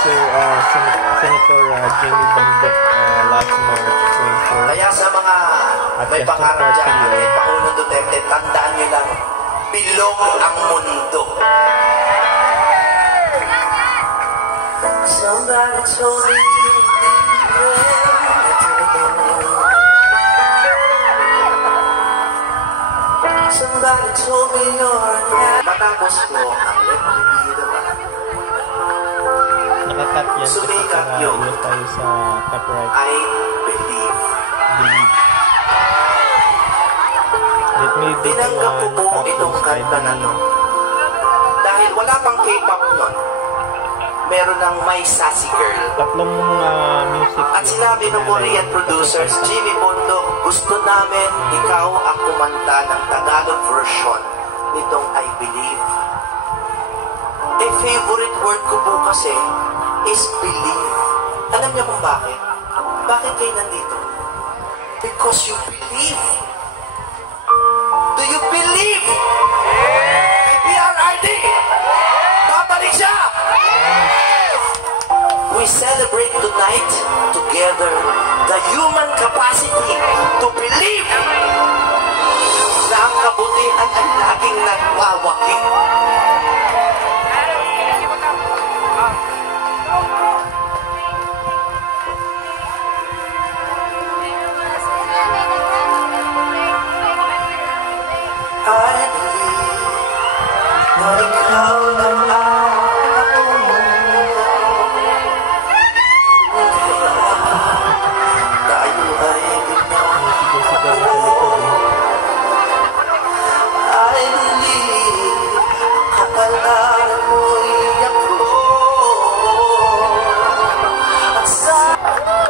Senator Jimmy Bondoc last March 24. Kaya sa mga may pangarap dyan, kay Pangulong Duterte, tandaan nyo lang, bilog ang mundo. Somebody told me somebody told me you're not. Matapos ko ang nakakat yan kasi para ulo tayo sa copyright. I believe. Let me do Tinanggap ko po itong kanta na to. Dahil wala pang K-pop nun. Meron ng My Sassy Girl. Tatlong music. At sinabi ng Korean producers, Jimmy Bondoc, gusto namin ikaw ang kumanta ng Tagalog version nitong I Believe. Favorite word ko po kasi is believe. Alam niyo kung bakit? Bakit kayo nandito? Because you believe. Do you believe? PRRD! Babalik siya! We celebrate tonight together the human capacity to believe na ang kabutihan ay laging nagwawaki.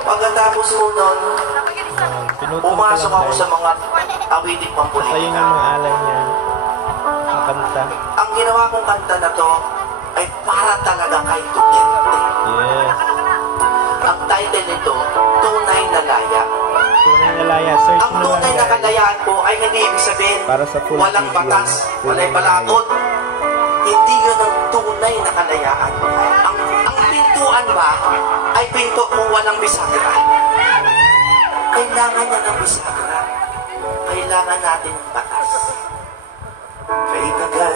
Pagkatapos ko nun, pumasok ako sa mga awiting pampulitika. Ayun yung mga alay niya. Ang kanta. Ang ginawa kong kanta na to ay para talaga kay Duterte. Yes. Ang title nito, Tunay na Laya. Tunay na Laya. Search ang tunay na kalayaan po ay hindi ibig sabihin para sa walang batas, walang balakot. Hindi yun ang tunay na kalayaan. Ang pintuan ba ay pinto kung walang bisagra. Kailangan niya ng bisagra. Kailangan natin ng batas. Kay tagal